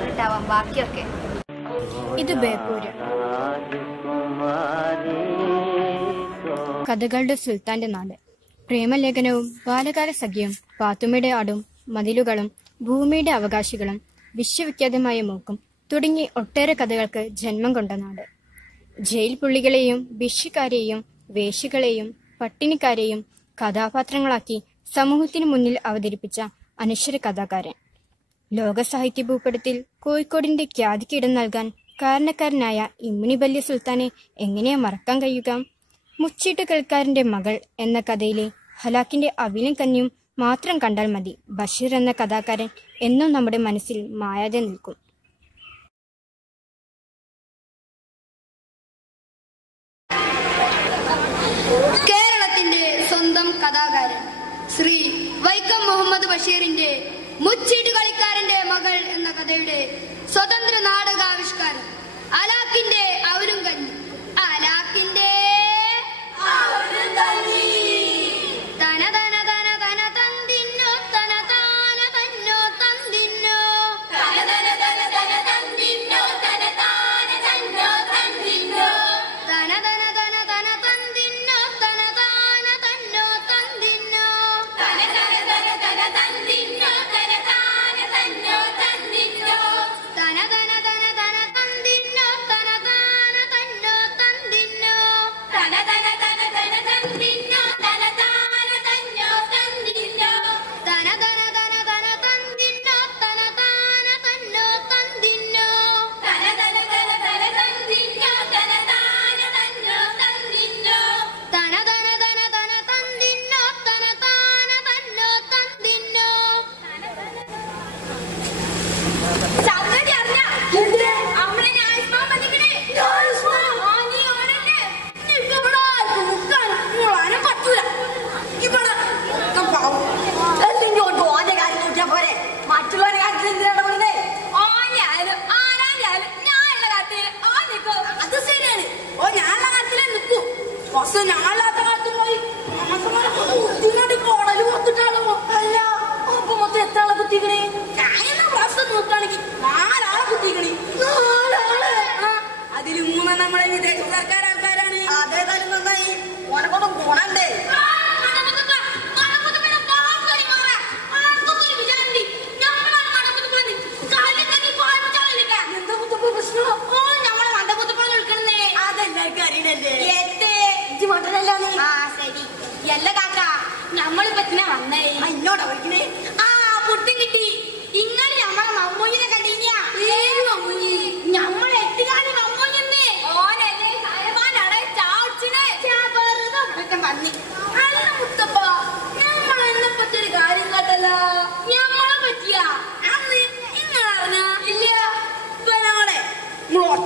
അവരുണ്ടാവാം ബാക്കിയൊക്കെ. ഇത് ബേപ്പൂര്. കഥകളുടെ സുൽത്താന്റെ നാട്. പ്രേമലേഖനവും ബാലകാല സഖ്യവും പാത്തുമ്മയുടെ ആടും മതിലുകളും ഭൂമിയുടെ അവകാശികളും വിശ്വവിഖ്യാതമായ മൂക്കും തുടങ്ങി ഒട്ടേറെ കഥകൾക്ക് ജന്മം കൊണ്ട നാട്. ജയിൽ പുള്ളികളെയും ഭിഷ്യക്കാരെയും വേശികളെയും പട്ടിണിക്കാരെയും കഥാപാത്രങ്ങളാക്കി സമൂഹത്തിനു മുന്നിൽ അവതരിപ്പിച്ച അനശ്വര കഥാകാരൻ. ലോക സാഹിത്യ ഭൂപടത്തിൽ കോഴിക്കോടിന്റെ ഖ്യാതിക്ക് ഇടം നൽകാൻ കാരണക്കാരനായ ഇമ്മിണി ബല്യ സുൽത്താനെ എങ്ങനെയാ മറക്കാൻ കഴിയുക? മുച്ചീട്ട് കളിക്കാരന്റെ മകൾ എന്ന കഥയിലെ ഹലാക്കിന്റെ അവിലും കഞ്ഞും മാത്രം കണ്ടാൽ മതി. ബഷീർ എന്ന കഥാകാരൻ എന്നും നമ്മുടെ മനസ്സിൽ മായാതെ നിൽക്കും. കേരളത്തിന്റെ സ്വന്തം കഥാകാരൻ ശ്രീ വൈക്കം മുഹമ്മദ് ബഷീറിന്റെ മുച്ചീട്ട് കളിക്കാരന്റെ മകൾ എന്ന കഥയുടെ സ്വതന്ത്ര നാടകാവിഷ്കാരം. അലാക്കിന്റെ 我是男的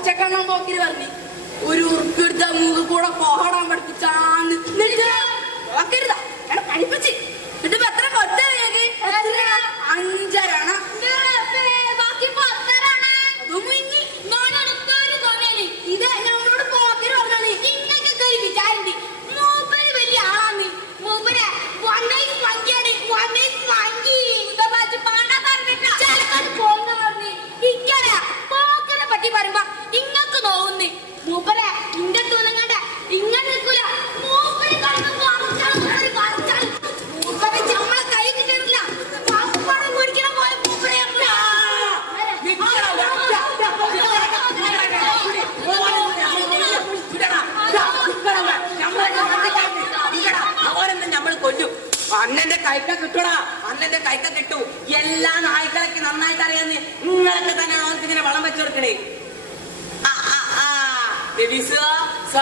ഒറ്റക്കണ്ണം പോക്കിൽ പറഞ്ഞു. ഒരു ഉറുക്കെടുത്ത മൂക്ക് കൂടെ പോകണം പഠിപ്പിച്ചാ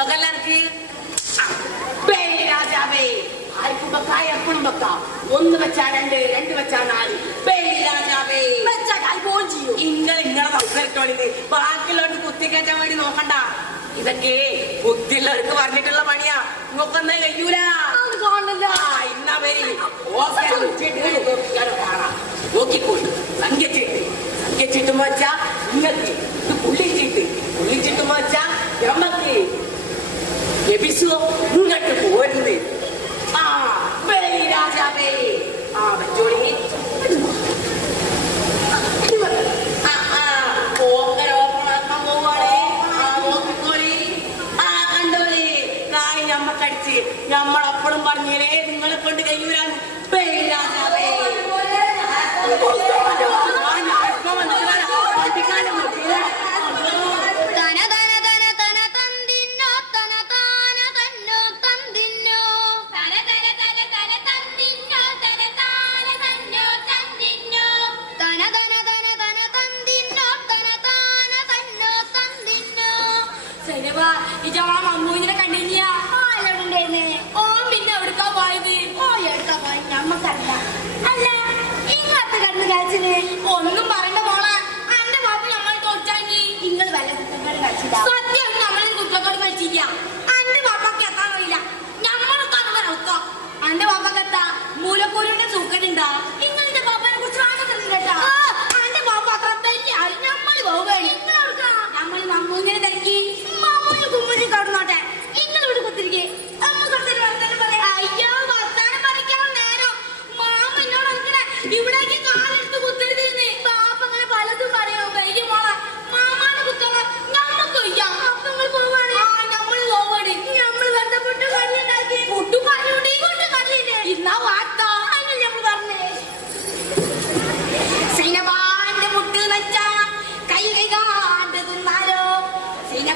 పగలకి രാജാവേ. ആർക്കും ബക്കായ എപ്പോഴും ബക്ക ഒന്ന് വെച്ചാ രണ്ട് രണ്ട് വെച്ചാ നാല്. രാജാവേ. വെച്ചാൽ അൽപോം ചെയ്യും. ഇങ്ങനെ ഇങ്ങനെ നോക്കിട്ടോളിത് ബാക്കിയുള്ളവർക്ക് കുത്തിക്കയറ്റാൻ വേണ്ടി നോക്കണ്ട. ഇതൊക്കെ ബുദ്ധിയുള്ളവർക്ക് പറഞ്ഞിട്ടുള്ള പണിയാ. നോക്കുന്ന കഴിയൂല. ഇന്നാ വരി. നോക്കിക്കോട്ട് സംഖ്യച്ചിട്ട് സംഖ്യച്ചിട്ടുമ്പോ വെച്ചാ ഇങ്ങക്ക് പുള്ളിച്ചിട്ട്. പുള്ളിച്ചിട്ടുമ്പോ വെച്ചാ നമുക്ക് 也必须说，我爱的国的呢，啊，美大家美，啊，美就你。ഞമ്മളപ്പോഴും പറഞ്ഞില്ലേ നിങ്ങളെ കൊണ്ട് കയ്യൂരാൻ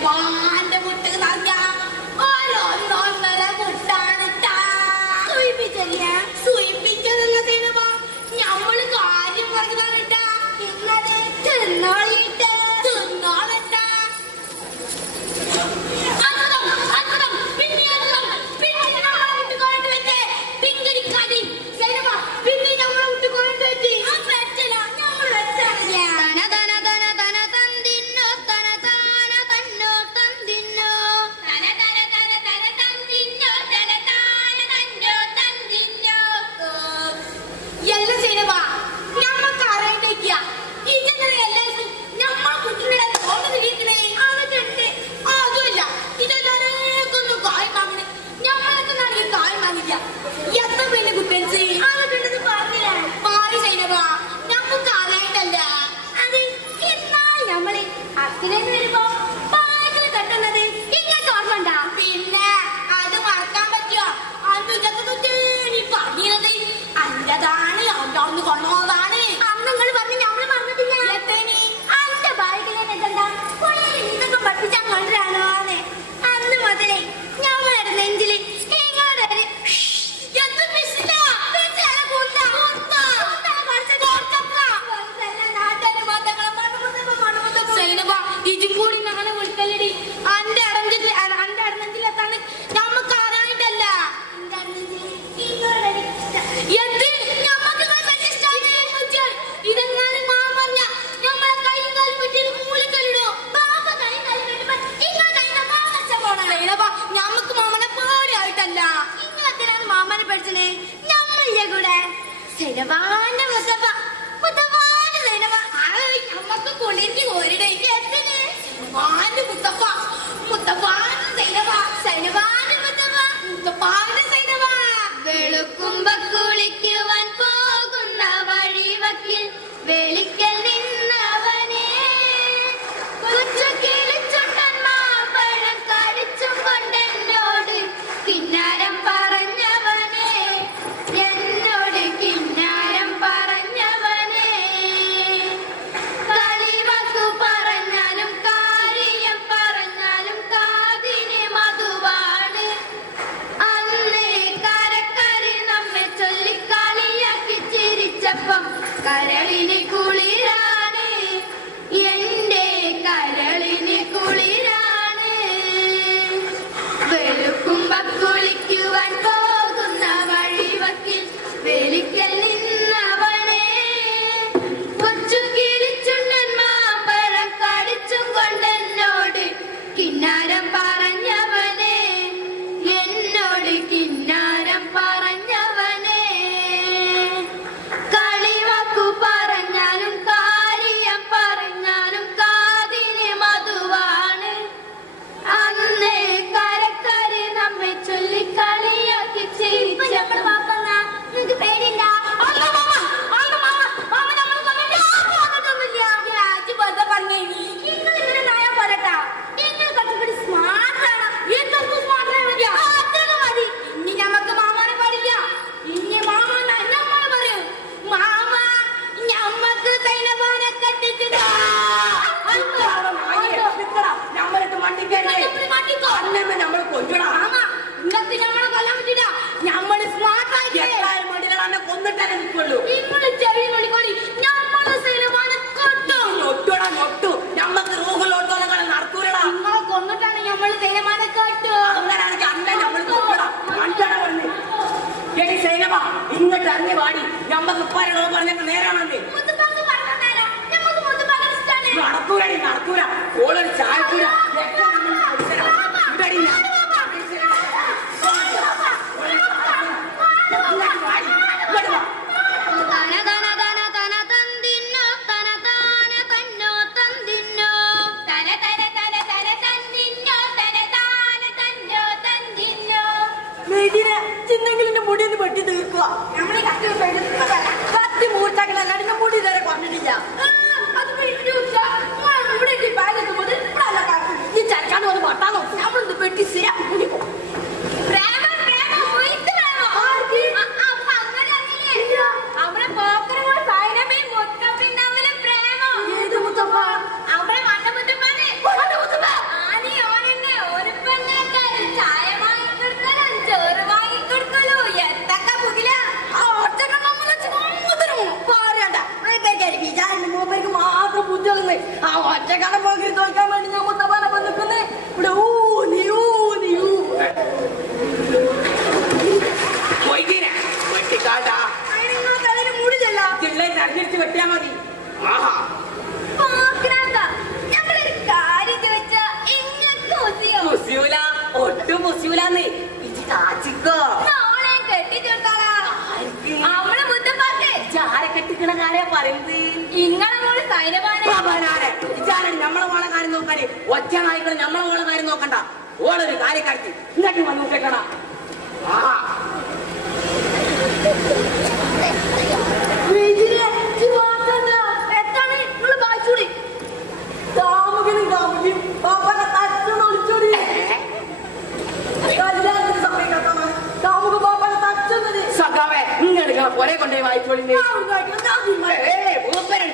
one. ചിക്കോ? അവളെ കെട്ടിച്ചെടുത്താളാ? അവളെ ബുദ്ധപ്പാക്ക് ആരെ കെട്ടിക്കണ കാരെ പറയുന്നത്. ഇങ്ങളെ മോൾ സൈനവാനെ നമ്മളെ മോളെ കാര്യം നോക്കാന്. ഒറ്റ നായിക്കളെ നമ്മളെ മോളെ കാര്യം നോക്കണ്ട. ഓളൊരു കാര്യക്കാരത്തി ഇന്നൊക്കെ വന്നു കേക്കണ ആ കൊറേ കൊണ്ടേ വായിച്ചോളിന്റെ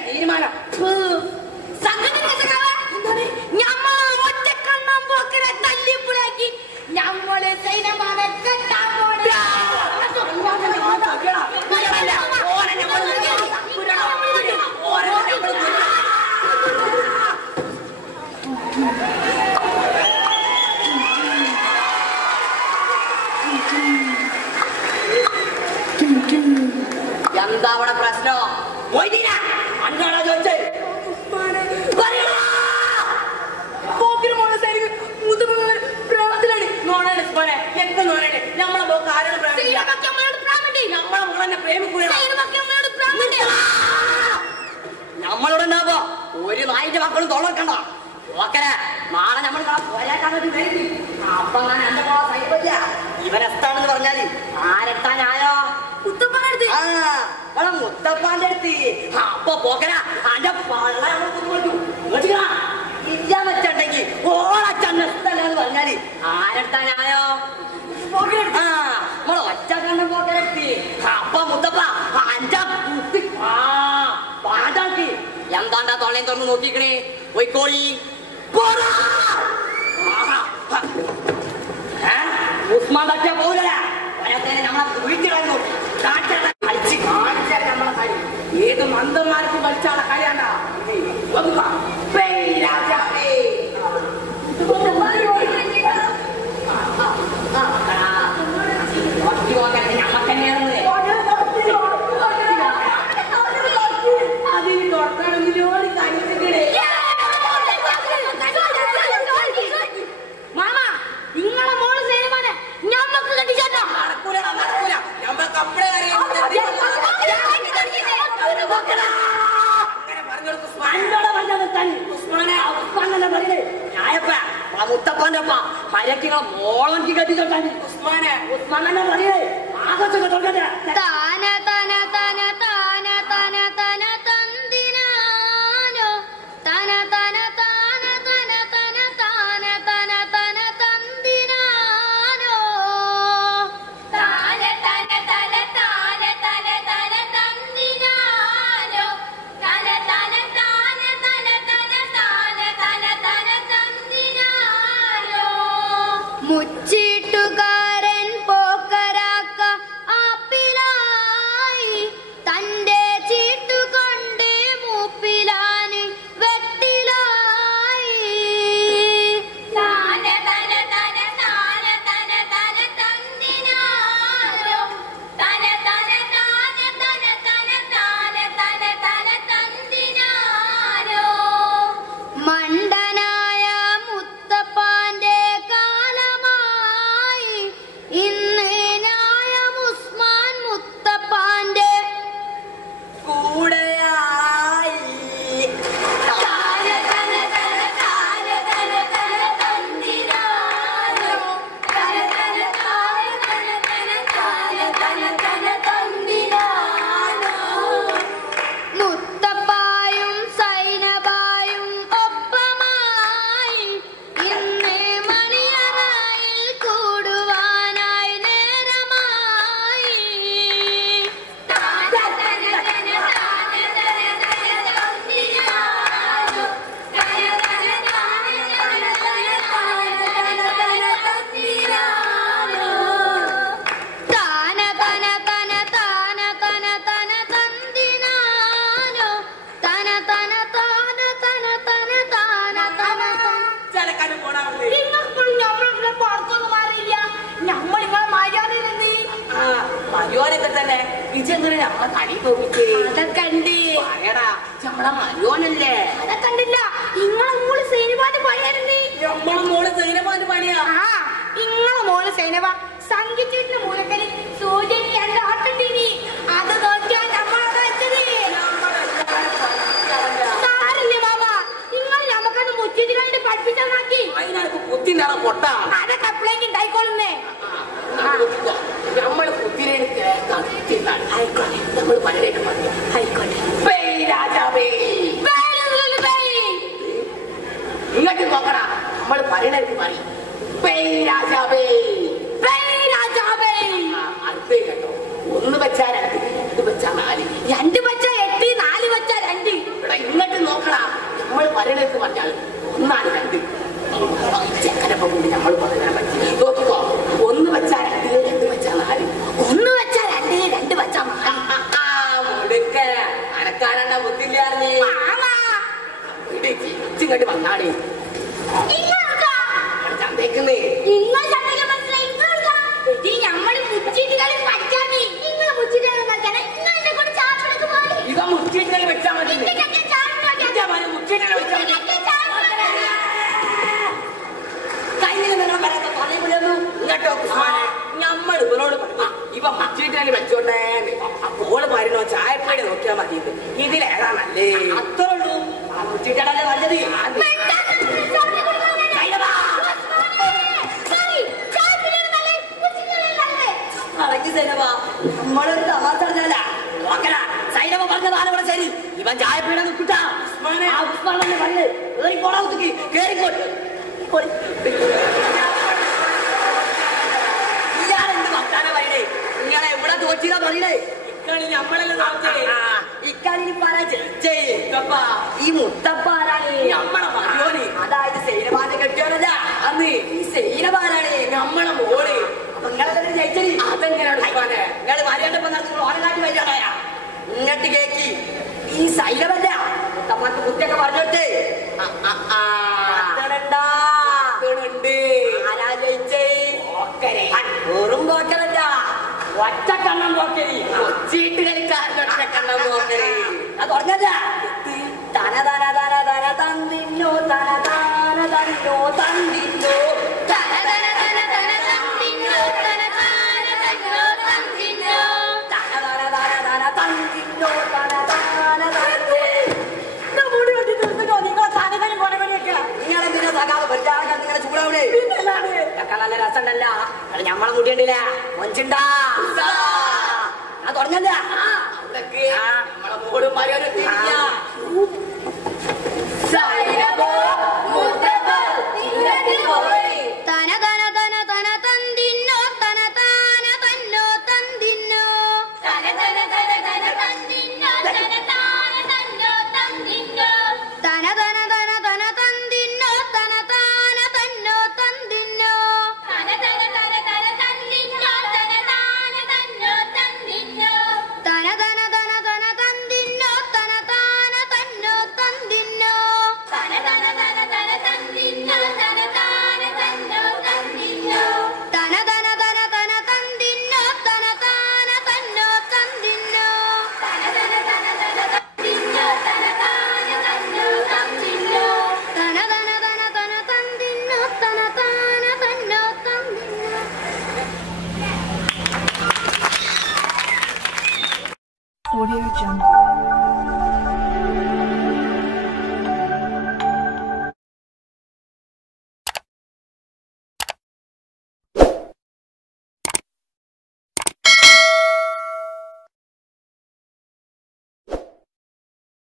തീരുമാനം ഒരു നായിന്റെ മക്കളും തൊള്ളക്കണ്ട ഓക്കനെ നാളെ നമ്മൾ പോരാക്കാനൊരു ഇവനെത്താണെന്ന് പറഞ്ഞാൽ ആരെത്താൻ ആയോ അടുത്ത് മുത്തപ്പാന്റെ അടുത്ത്. അപ്പൊ പോക്കര അന്റെ പള്ള വെച്ചിട്ടുണ്ടെങ്കിൽ ഓളച്ചെന്നെന്ന് പറഞ്ഞാൽ ആരെത്താനായോ ആ നമ്മളെ ഒറ്റ കണ്ണം പോക്കരത്തി അപ്പൊ മുത്തപ്പ അന്റെ കുത്തി ആ എന്താണ്ടാ തൊള്ളയും തുറന്ന് നോക്കിക്കണേ. പോയിക്കോളി. ഉസ്മാൻ തട്ടിയ പോലല്ല നമ്മളെ വിളിച്ചു കളഞ്ഞു അടിച്ച് കാണിച്ചാൽ നമ്മളെ ഏത് മന്ദന്മാർക്കും తలెక్కిన మోళంకి గడ్డి ఉస్మానే ఉస్మాన్ అనే మరి ఆగచ్చు కదా നമ്മൾ മണ്ണിലേക്ക് വന്നു ആയിക്കോട്ടെ രാജാവേ. ഇങ്ങോട്ട് നോക്കണ നമ്മൾ പറയണത് പറയും രാജാവേ. മീനബാലാണ് നമ്മളെ മോൾ. അപ്പൊ നിങ്ങളെ തന്നെ ജയിച്ചത് അതെങ്ങനെയാണ് നിങ്ങൾ മര്യാദ ഓരങ്ങാട്ട് വരികയാണായ ഇങ്ങോട്ട് കേക്കി. ഈ സൈലമല്ല തമ്മക്ക് കുത്തിയൊക്കെ പറഞ്ഞോട്ടെ. വെറും പോക്കലല്ല ഒറ്റ കണ്ണം പോക്കരി. ഒച്ചീട്ട് കളിക്കാരൻ ഒറ്റ കണ്ണം പോക്കരി അത് പറഞ്ഞല്ല തന തന തന തന തന്നിന്നോ തന തന തന്നോ തന്നിന്നോ ഞമ്മളെ മുടിയണ്ടില്ല മൊഞ്ചുണ്ടാ തുടങ്ങല്ലേ നമ്മളെ മൂടും മര്യാദ